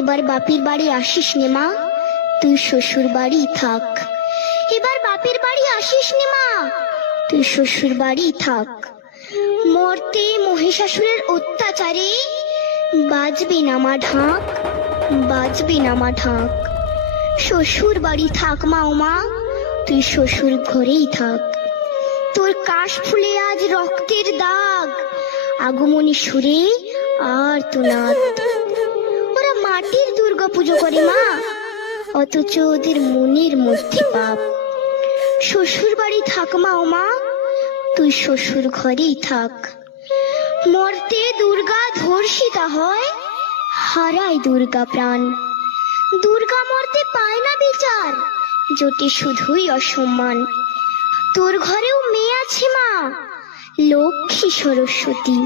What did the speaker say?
এবার বাপের বাড়ি আসিস নে মা, তুই শ্বশুর বাড়ি থাক। এবার বাপের বাড়ি আসিস নে মা, তুই শ্বশুর বাড়ি থাক। মর্তে মহিষাসুরের অত্যাচারে বাজবে না মা ঢাক, বাজবে না মা ঢাক। শ্বশুর বাড়ি থাক মা ও মা, তুই শ্বশুর ঘরেই থাক। তোর কাশ ফুলে আজ রক্তের দাগ, আগমনী সুরে আর তো নাদ। ওরা মাটির দুর্গা পুজো করে মা, অথচ ওদের মনের মধ্যে পাপ। শ্বশুর বাড়ি থাক মা ও মা, তুই শ্বশুর ঘরেই থাক। মর্তে দুর্গা ধর্ষিতা হয়, হারায় দুর্গা প্রাণ। দুর্গা মর্তে পায় না বিচার, জোটে শুধুই অসম্মান। তোর ঘরেও মেয়ে আছে মা, লক্ষ্মী সরস্বতী।